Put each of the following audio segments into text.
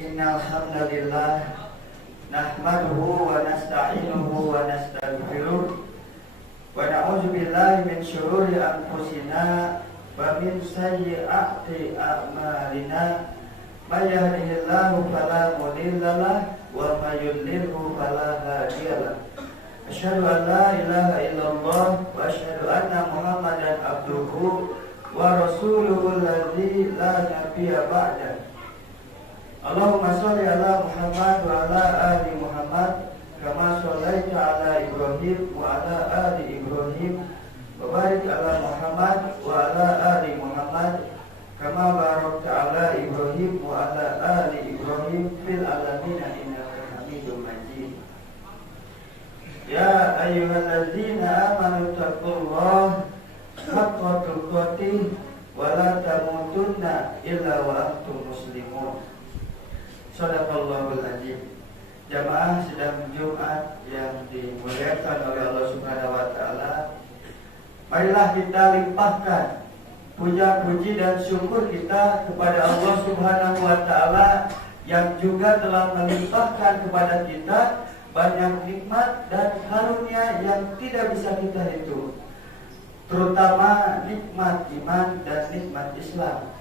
Innal hamdalillah nahmaduhu wa nasta'inuhu wa nastaghfiruh wa na'udzu billahi min syururi anfusina wa min sayyi'ati a'malina. May yahdihillahu fala mudilla lahu wa may yudlilhu fala hadiya lahu. Asyhadu an la ilaha illallah wa asyhadu anna Muhammadan abduhu wa rasuluhu alladzi la nabiyya ba'da. Allahumma sholli ala Muhammad wa ala ali Muhammad kama shallaita ala Ibrahim wa ala ali Ibrahim wa barik ala Muhammad wa ala ali Muhammad kama barakta ala Ibrahim wa ala ali Ibrahim fil alamin innaka Hamidum Majid. Ya ayyuhalladzina amanu taqullaha haqqa tuqatih wa la tamutunna illa wa antum muslimun. Shadaqallahul azim. Jamaah sedang Jumat yang dimuliakan oleh Allah Subhanahu wa taala. Marilah kita limpahkan puja, puji dan syukur kita kepada Allah Subhanahu wa taala yang juga telah melimpahkan kepada kita banyak nikmat dan karunia yang tidak bisa kita hitung. Terutama nikmat iman dan nikmat Islam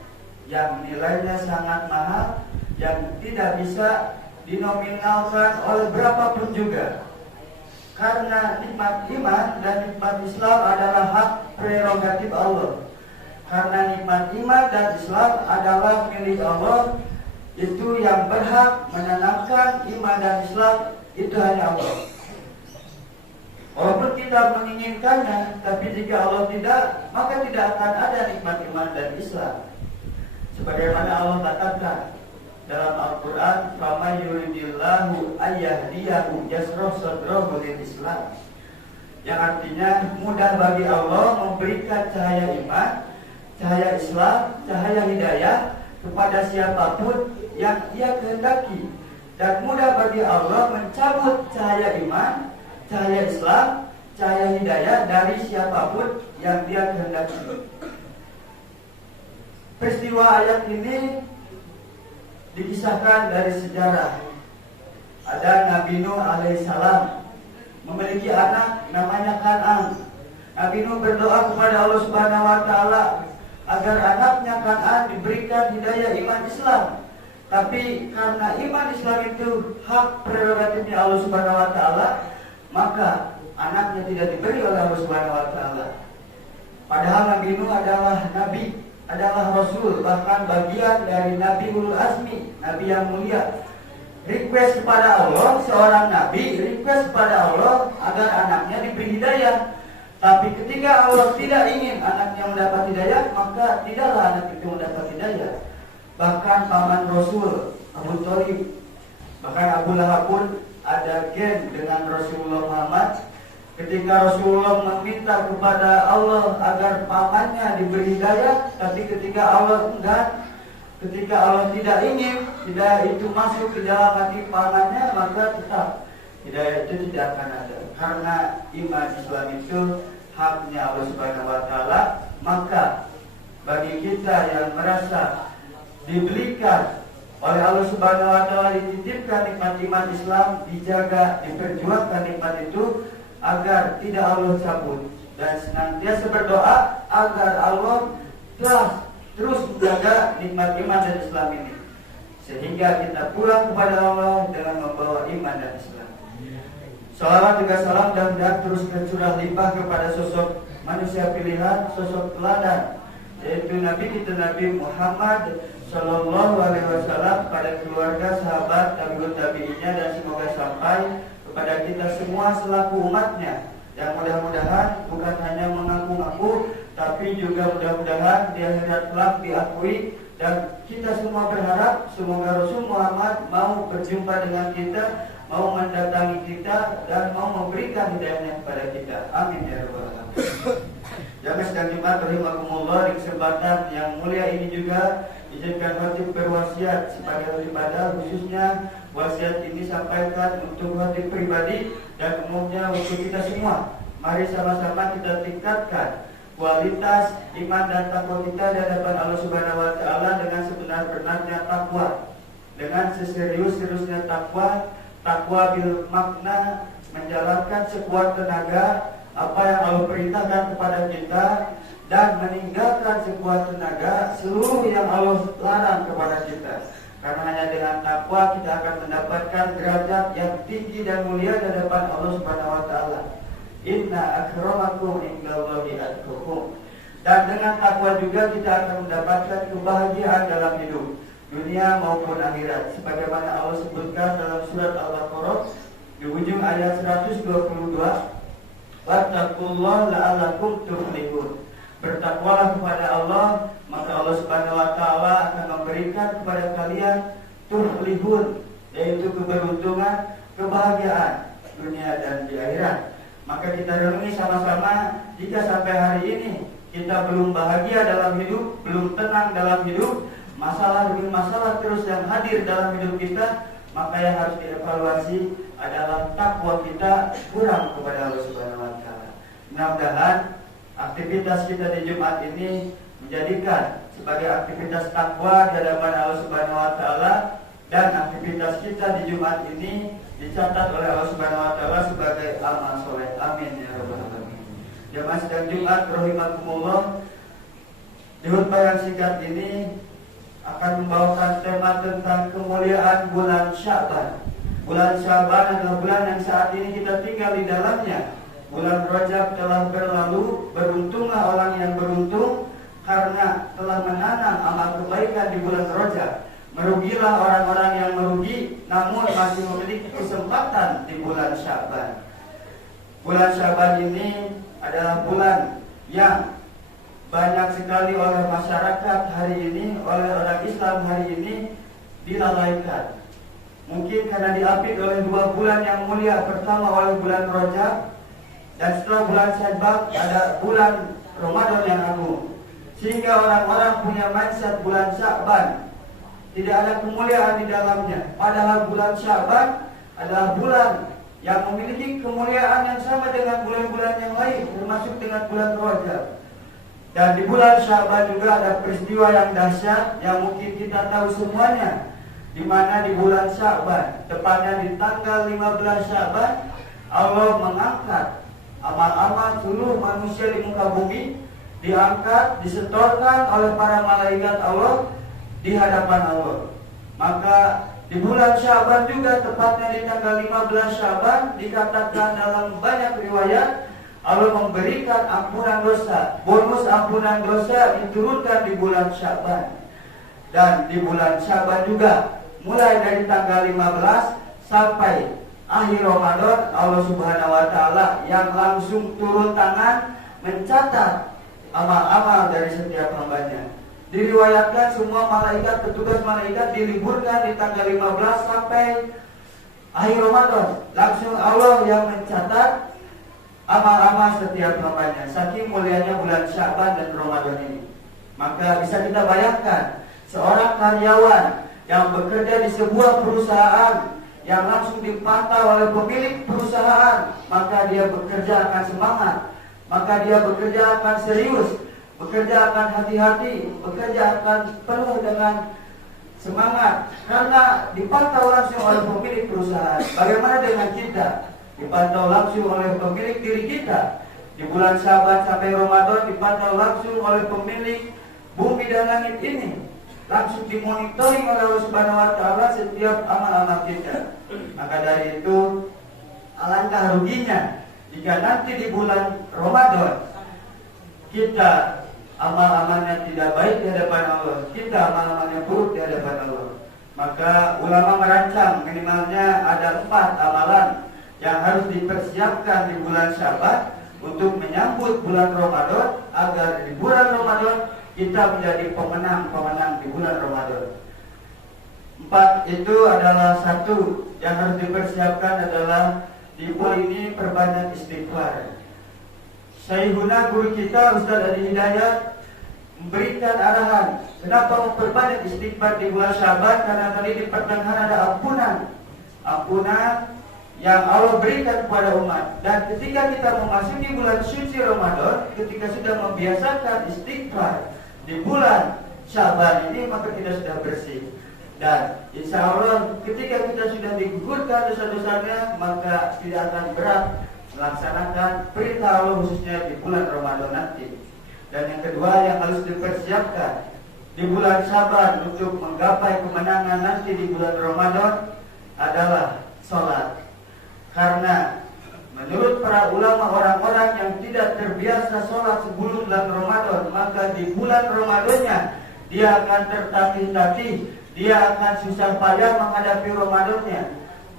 yang nilainya sangat mahal, yang tidak bisa dinominalkan oleh berapapun juga. Karena nikmat iman dan nikmat Islam adalah hak prerogatif Allah. Karena nikmat iman dan Islam adalah milik Allah, itu yang berhak menanamkan iman dan Islam itu hanya Allah. Walaupun kita menginginkannya, tapi jika Allah tidak, maka tidak akan ada nikmat iman dan Islam. Sebagaimana Allah katakan dalam Al-Quran, "Faman yuridillahu ayyahdiyahu yashrah sadrahu lil Islam." Yang artinya mudah bagi Allah memberikan cahaya iman, cahaya Islam, cahaya hidayah kepada siapapun yang ia kehendaki, dan mudah bagi Allah mencabut cahaya iman, cahaya Islam, cahaya hidayah dari siapapun yang dia kehendaki. Peristiwa ayat ini dikisahkan dari sejarah. Ada Nabi Nuh alaihissalam memiliki anak namanya Kan'an. Nabi Nuh berdoa kepada Allah Subhanahu wa taala agar anaknya Kan'an diberikan hidayah iman Islam. Tapi karena iman Islam itu hak prerogatifnya Allah Subhanahu wa taala, maka anaknya tidak diberi oleh Allah Subhanahu wa taala. Padahal Nabi Nuh adalah nabi, adalah Rasul, bahkan bagian dari Nabi Ulul Azmi, Nabi yang mulia. Request kepada Allah, seorang Nabi request kepada Allah agar anaknya diberi hidayah. Tapi ketika Allah tidak ingin anaknya mendapat hidayah, maka tidaklah anak itu mendapat hidayah. Bahkan paman Rasul, Abu Thalib, bahkan Abu Lahab pun ada geng dengan Rasulullah Muhammad. Ketika Rasulullah meminta kepada Allah agar pamannya diberi hidayah, tapi ketika Allah enggan, ketika Allah tidak ingin hidayah itu masuk ke dalam hati pamannya, maka tetap hidayah itu tidak akan ada. Karena iman Islam itu haknya Allah Subhanahu wa taala, maka bagi kita yang merasa diberikan oleh Allah Subhanahu wa taala, dititipkan nikmat iman Islam, dijaga, diperjuangkan nikmat itu agar tidak Allah cabut, dan senantiasa berdoa agar Allah terus menjaga nikmat iman dan Islam ini, sehingga kita pulang kepada Allah dengan membawa iman dan Islam. Salawat juga salam dan terus tercurah limpah kepada sosok manusia pilihan, sosok teladan, yaitu Nabi kita Nabi Muhammad Sallallahu Alaihi Wasallam, pada keluarga, sahabat, tabi'ut tabi'inya, dan semoga sampai kepada kita semua selaku umatnya, yang mudah-mudahan bukan hanya mengaku-ngaku, tapi juga mudah-mudahan di akhirat kelak diakui. Dan kita semua berharap semoga Rasul Muhammad mau berjumpa dengan kita, mau mendatangi kita, dan mau memberikan hidayahnya kepada kita. Amin ya rabbal alamin. Jamaah sedang Jumat rahimakumullah, di kesempatan yang mulia ini juga izinkan khatib berwasiat sebagai ibadah, khususnya wasiat ini sampaikan untuk khatib pribadi dan umumnya untuk kita semua. Mari sama-sama kita tingkatkan kualitas iman dan takwa kita di hadapan Allah Subhanahu wa taala dengan sebenar-benarnya takwa, dengan dengan seserius-seriusnya takwa. Takwa bil makna menjalankan sekuat tenaga apa yang Allah perintahkan kepada kita, dan meninggalkan sekuat tenaga seluruh yang Allah larang kepada kita. Karena hanya dengan takwa kita akan mendapatkan derajat yang tinggi dan mulia di hadapan Allah Subhanahu wa taala. Inna akramakum indallahi atqakum. Dan dengan takwa juga kita akan mendapatkan kebahagiaan dalam hidup, dunia maupun akhirat. Sebagaimana Allah sebutkan dalam surat Al-Baqarah di ujung ayat 122, wattaqullaha la'allakum tuflihun. Bertakwalah kepada Allah, maka Allah Subhanahu wa taala akan memberikan kepada kalian tuflihun, yaitu keberuntungan, kebahagiaan dunia dan di akhirat. Maka kita renungi sama-sama, jika sampai hari ini kita belum bahagia dalam hidup, belum tenang dalam hidup, masalah demi masalah terus yang hadir dalam hidup kita, maka yang harus dievaluasi adalah takwa kita kurang kepada Allah Subhanahu wa taala. Mudah-mudahan aktivitas kita di Jumat ini menjadikan sebagai aktivitas takwa di hadapan Allah Subhanahu wa taala, dan aktivitas kita di Jumat ini dicatat oleh Allah Subhanahu wa taala sebagai amal soleh. Amin ya rabbal alamin. Jemaah sidang Jumat rahimakumullah, di khutbah yang singkat ini akan membawakan tema tentang kemuliaan bulan Sya'ban. Bulan Sya'ban adalah bulan yang saat ini kita tinggal di dalamnya. Bulan Rajab telah berlalu, beruntunglah orang yang beruntung karena telah menanam amal kebaikan di bulan Rajab. Merugilah orang-orang yang merugi namun masih memiliki kesempatan di bulan Sya'ban. Bulan Sya'ban ini adalah bulan yang banyak sekali oleh masyarakat hari ini, oleh orang Islam hari ini dilalaikan. Mungkin karena diapit oleh 2 bulan yang mulia. Pertama oleh bulan Rajab, dan setelah bulan Sya'ban ada bulan Ramadan yang agung. Sehingga orang-orang punya mindset bulan Sya'ban tidak ada kemuliaan di dalamnya. Padahal bulan Sya'ban adalah bulan yang memiliki kemuliaan yang sama dengan bulan-bulan yang lain, termasuk dengan bulan Rajab. Dan di bulan Sya'ban juga ada peristiwa yang dahsyat yang mungkin kita tahu semuanya, di mana di bulan Sya'ban, tepatnya di tanggal 15 Sya'ban, Allah mengangkat amal-amal seluruh manusia di muka bumi, diangkat, disetorkan oleh para malaikat Allah di hadapan Allah. Maka di bulan Sya'ban juga, tepatnya di tanggal 15 Sya'ban, dikatakan dalam banyak riwayat Allah memberikan ampunan dosa. Bonus ampunan dosa diturunkan di bulan Sya'ban. Dan di bulan Sya'ban juga, mulai dari tanggal 15 sampai akhir Ramadan, Allah Subhanahu wa taala yang langsung turun tangan mencatat amal-amal dari setiap hambanya. Diriwayatkan semua malaikat, petugas malaikat diliburkan di tanggal 15 sampai akhir Ramadan. Langsung Allah yang mencatat amal-amal setiap hambanya. Saking mulianya bulan Sya'ban dan Ramadan ini. Maka bisa kita bayangkan seorang karyawan yang bekerja di sebuah perusahaan yang langsung dipantau oleh pemilik perusahaan, maka dia bekerja akan semangat, maka dia bekerja akan serius, bekerja akan hati-hati, bekerja akan penuh dengan semangat karena dipantau langsung oleh pemilik perusahaan. Bagaimana dengan kita? Dipantau langsung oleh pemilik diri kita. Di bulan Sya'ban sampai Ramadan dipantau langsung oleh pemilik bumi dan langit ini. Langsung dimonitoring oleh Allah Subhanahu wa taala setiap amal-amal kita. Maka dari itu alangkah ruginya jika nanti di bulan Ramadan kita amal-amalnya tidak baik di hadapan Allah, kita amal-amalnya buruk di hadapan Allah. Maka ulama merancang minimalnya ada 4 amalan yang harus dipersiapkan di bulan Sya'ban untuk menyambut bulan Ramadan, agar di bulan Ramadan kita menjadi pemenang-pemenang di bulan Ramadan. 4 itu adalah, 1 yang harus dipersiapkan adalah di bulan ini perbanyak istighfar. Syekhuna guru kita Ustaz Adi Hidayat memberikan arahan kenapa memperbanyak istighfar di bulan Sya'ban, karena tadi di pertengahan ada ampunan yang Allah berikan kepada umat. Dan ketika kita memasuki bulan suci Ramadan, ketika sudah membiasakan istighfar di bulan Sya'ban ini, maka kita sudah bersih. Dan insya Allah ketika kita sudah digugurkan dosa-dosanya, maka tidak akan berat melaksanakan perintah Allah khususnya di bulan Ramadan nanti. Dan yang kedua yang harus dipersiapkan di bulan Syaban untuk menggapai kemenangan nanti di bulan Ramadan adalah sholat. Karena menurut para ulama, orang-orang yang tidak terbiasa sholat sebelum bulan Ramadan, maka di bulan Ramadannya dia akan tertatih-tatih, dia akan susah payah menghadapi Ramadannya.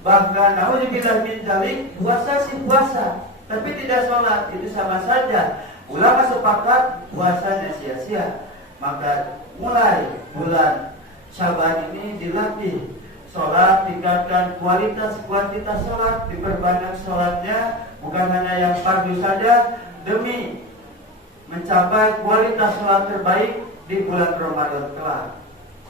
Bahkan naudzubillah min dzalik, puasa sih puasa, tapi tidak sholat, itu sama saja. Ulama sepakat puasanya sia-sia. Maka mulai bulan Syaban ini dilatih sholat, tingkatkan kuantitas sholat, diperbanyak sholatnya, bukan hanya yang fardu saja, demi mencapai kualitas sholat terbaik di bulan Ramadan kelak.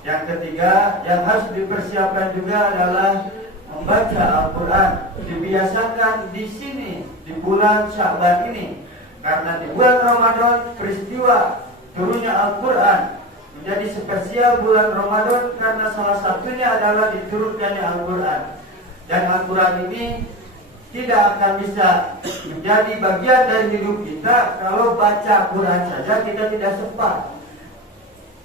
Yang ketiga yang harus dipersiapkan juga adalah membaca Al-Quran. Dibiasakan di sini di bulan Syaban ini, karena di bulan Ramadan peristiwa turunnya Al-Quran menjadi spesial bulan Ramadan karena salah satunya adalah diturunkannya Al-Quran. Dan Al-Quran ini tidak akan bisa menjadi bagian dari hidup kita kalau baca Quran saja kita tidak sempat.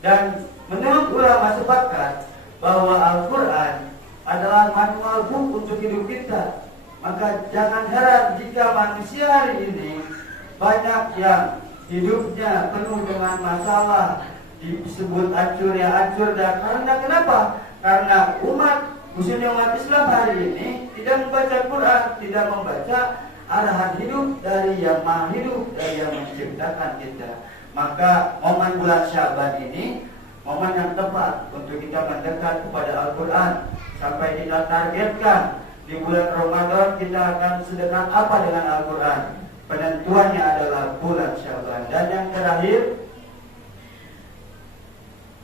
Dan menurut ulama sepakat bahwa Al-Quran adalah manual book untuk hidup kita. Maka jangan heran jika manusia hari ini banyak yang hidupnya penuh dengan masalah, disebut hancur ya hancur. Dan karena kenapa? Karena umat, khususnya umat Islam hari ini tidak membaca Quran, tidak membaca arahan hidup dari yang maha hidup, dari yang menciptakan kita. Maka momen bulan Syaban ini momen yang tepat untuk kita mendekat kepada Al-Quran. Sampai kita targetkan di bulan Ramadan kita akan sedekat apa dengan Al-Quran. Penentuannya adalah bulan Syaban. Dan yang terakhir,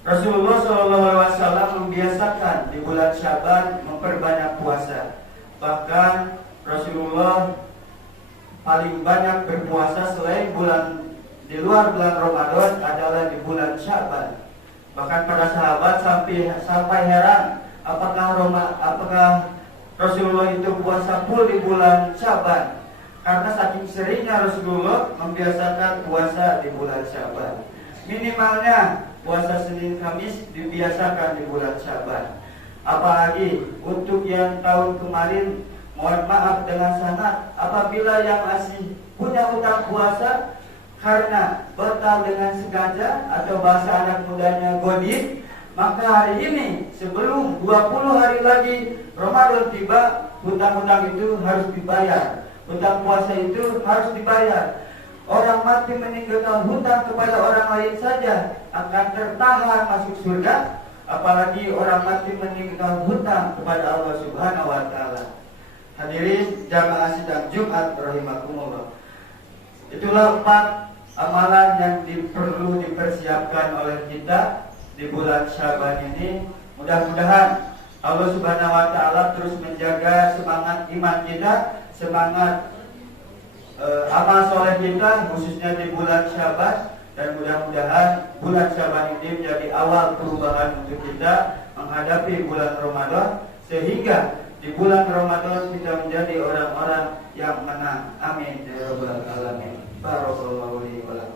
Rasulullah SAW membiasakan di bulan Syaban memperbanyak puasa. Bahkan Rasulullah paling banyak berpuasa selain di luar bulan Ramadan adalah di bulan Syaban. Bahkan para sahabat sampai heran apakah Rasulullah itu puasa full di bulan Syaban, karena saking seringnya Rasulullah membiasakan puasa di bulan Syaban. Minimalnya puasa Senin Kamis dibiasakan di bulan Syaban. Apalagi untuk yang tahun kemarin, mohon maaf dengan sangat apabila yang masih punya utang puasa karena batal dengan sengaja atau bahasa anak mudanya godin, maka hari ini sebelum 20 hari lagi Ramadan tiba, hutang-hutang itu harus dibayar. Hutang puasa itu harus dibayar. Orang mati meninggalkan hutang kepada orang lain saja akan tertahan masuk surga, apalagi orang mati meninggalkan hutang kepada Allah Subhanahu wa taala. Hadirin jamaah sidang Jumat rahimakumullah. Itulah 4 amalan yang perlu dipersiapkan oleh kita di bulan Syaban ini. Mudah-mudahan Allah Subhanahu wa taala terus menjaga semangat iman kita, semangat amal soleh kita khususnya di bulan Syaban. Dan mudah-mudahan bulan Syaban ini menjadi awal perubahan untuk kita menghadapi bulan Ramadan, sehingga di bulan Ramadan kita menjadi orang-orang yang menang. Amin ya rabbal alamin. Barakallahu li wa lakum.